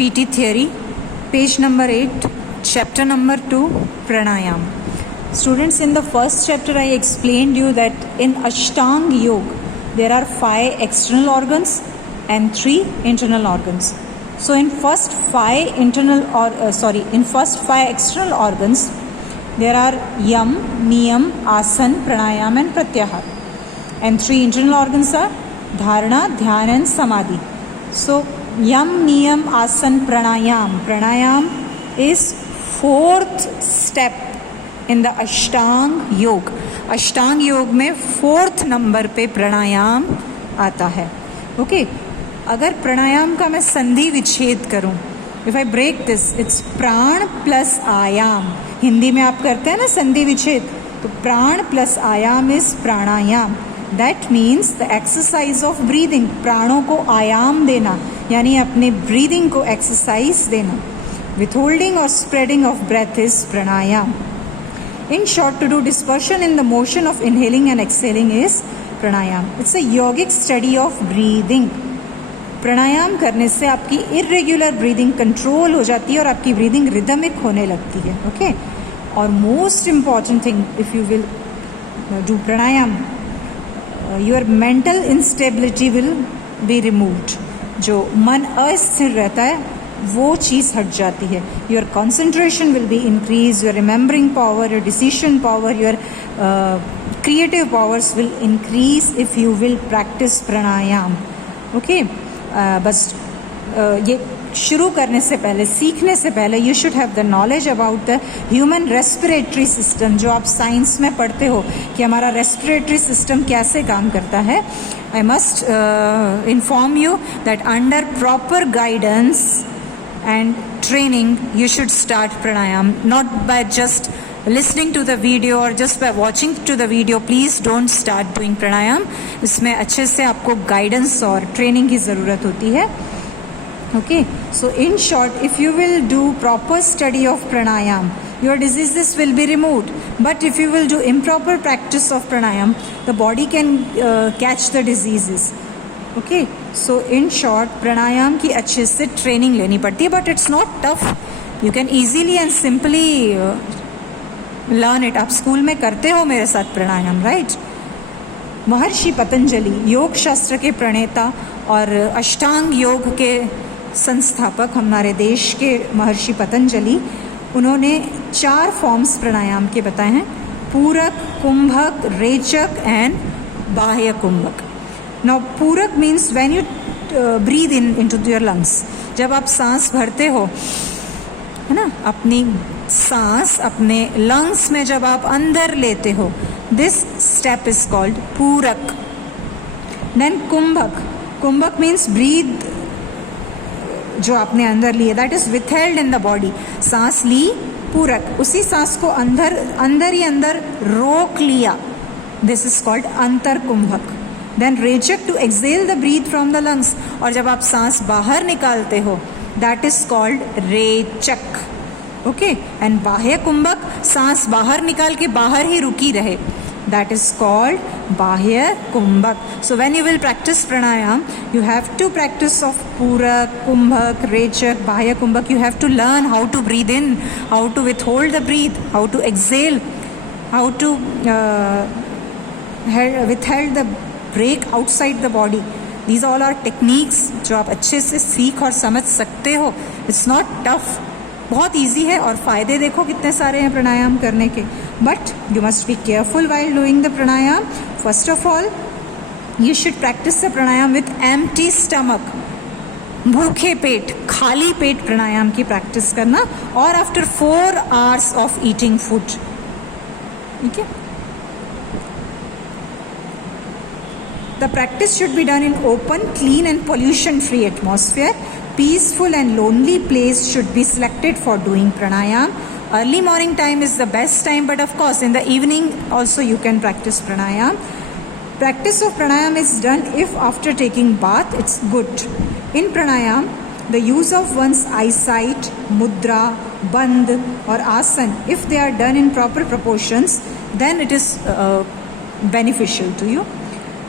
PT theory, page number 8, chapter number 2, pranayam. Students, in the first chapter I explained you that in Ashtanga Yoga there are 5 external organs and 3 internal organs. So in first 5 external organs there are yam, niyam, asan, pranayam and pratyahar. And 3 internal organs are dharana, dhyana and samadhi. So yam, niyam, asan, pranayam. Pranayam is 4th step in the Ashtanga Yoga. Ashtanga Yoga में 4th number पे प्राणायाम आता है. Okay, अगर प्राणायाम का मैं संधि विच्छेद करूं, if I break this, it's प्राण प्लस आयाम. हिंदी में आप करते हैं ना संधि विच्छेद, तो प्राण प्लस आयाम is pranayama. That means the exercise of breathing. प्राणों को आयाम देना यानी अपने ब्रीदिंग को एक्सरसाइज देना. विथहोल्डिंग और spreading of breath is pranayama. In short, to do dispersion in the motion of inhaling and exhaling is pranayam. It's a yogic study of breathing. प्राणायाम करने से आपकी irregular breathing control हो जाती है और आपकी breathing rhythmic होने लगती है. Okay? और most important thing, if you will do pranayam, your mental instability will be removed. जो मन अस्थिर रहता है वो चीज़ हट जाती है. Your concentration will be increase, your remembering power, your decision power, your creative powers will increase if you will practice pranayama. Okay, बस ये शुरू करने से पहले, सीखने से पहले, you should have the knowledge about the human respiratory system. जो आप साइंस में पढ़ते हो कि हमारा रेस्पिरेटरी सिस्टम कैसे काम करता है. I must inform you that under proper guidance and training you should start pranayam, not by just listening to the video or just by watching to the video. Please don't start doing pranayam. इसमें अच्छे से आपको guidance और training की ज़रूरत होती है. Okay, so in short, if you will do proper study of pranayam, your diseases will be removed. But if you will do improper practice of pranayam, the body can catch the diseases. Okay, so in short pranayama की अच्छे से training लेनी पड़ती है, but it's not tough. You can easily and simply learn it. आप school में करते हो मेरे साथ प्राणायाम, राइट? महर्षि पतंजलि योग शास्त्र के प्रणेता और अष्टांग योग के संस्थापक हमारे देश के महर्षि पतंजलि, उन्होंने 4 फॉर्म्स प्राणायाम के बताए हैं: पूरक, कुंभक, रेचक एंड बाह्य कुंभक. Now, पूरक means when you breathe into your lungs. जब आप सांस भरते हो, है ना, अपनी सांस अपने lungs में जब आप अंदर लेते हो, this step is called पूरक. Then कुंभक. कुंभक means breathe जो आपने अंदर लिए, that is withheld in the body. सांस ली, पूरक. उसी सांस को अंदर ही अंदर रोक लिया, this is called अंतर कुंभक. Then रेचक, to exhale the breath from the lungs. और जब आप सांस बाहर निकालते हो, that is called rechak. Okay, and bahya kumbhak, सांस बाहर निकाल के बाहर ही रुकी रहे, that is called बाह्य कुंभक. So when you will practice pranayam, you have to practice of पूरक, कुंभक, रेचक, बाह्य कुंभक. You have to learn how to breathe in, how to withhold the breath, how to exhale, how to withhold the break outside the body. These all are techniques जो आप अच्छे से सीख और समझ सकते हो. It's not tough, बहुत easy है. और फ़ायदे देखो कितने सारे हैं प्राणायाम करने के. But you must be careful while doing the pranayam. First of all, you should practice the pranayam with empty stomach. भूखे पेट, खाली पेट प्राणायाम की प्रैक्टिस करना, और after 4 hours of eating food. ठीक है? The practice should be done in open, clean and pollution-free atmosphere. Peaceful and lonely place should be selected for doing pranayam. Early morning time is the best time, but of course in the evening also you can practice pranayam. Practice of pranayam is done if after taking bath, it's good. In pranayam, the use of one's eyesight, mudra, bandh or asan, if they are done in proper proportions, then it is beneficial to you.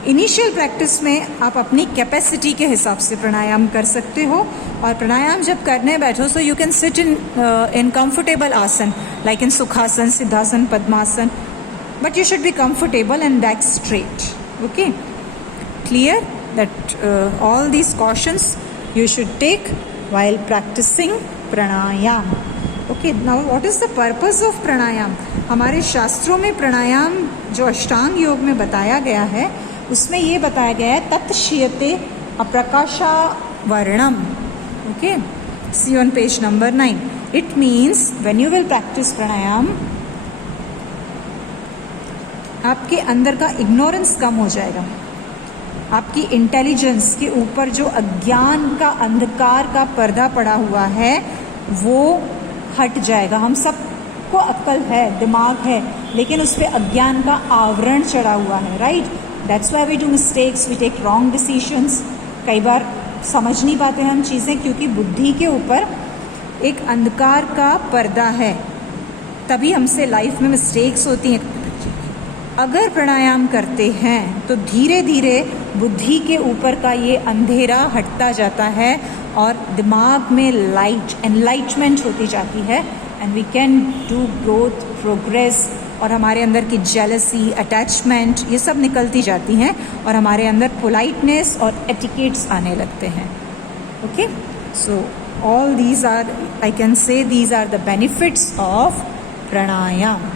Initial practice में आप अपनी capacity के हिसाब से प्राणायाम कर सकते हो. और प्राणायाम जब करने बैठो so you can sit in comfortable asana like in sukhasana, siddhasana, padmasana, but you should be comfortable and back straight. Okay, clear that all these cautions you should take while practicing pranayam. Okay, now what is the purpose of pranayam? हमारे शास्त्रों में प्राणायाम जो अष्टांग योग में बताया गया है उसमें ये बताया गया है तत्क्षीयते अप्रकाशावर्णम. Okay, see on page number 9. It means when you will practice pranayam, आपके अंदर का इग्नोरेंस कम हो जाएगा, आपकी इंटेलिजेंस के ऊपर जो अज्ञान का अंधकार का पर्दा पड़ा हुआ है वो हट जाएगा. हम सबको अक्ल है, दिमाग है, लेकिन उस पर अज्ञान का आवरण चढ़ा हुआ है. Right, that's why we do mistakes, we take wrong decisions. कई बार समझ नहीं पाते हम चीज़ें क्योंकि बुद्धि के ऊपर एक अंधकार का पर्दा है, तभी हमसे लाइफ में मिस्टेक्स होती हैं. अगर प्राणायाम करते हैं तो धीरे धीरे बुद्धि के ऊपर का ये अंधेरा हटता जाता है और दिमाग में लाइट, एनलाइटमेंट होती जाती है and we can do growth, progress, और हमारे अंदर की जेलसी, अटैचमेंट, ये सब निकलती जाती हैं और हमारे अंदर पोलाइटनेस और एटिकेट्स आने लगते हैं. Okay, so all these are, I can say these are the benefits of pranayama.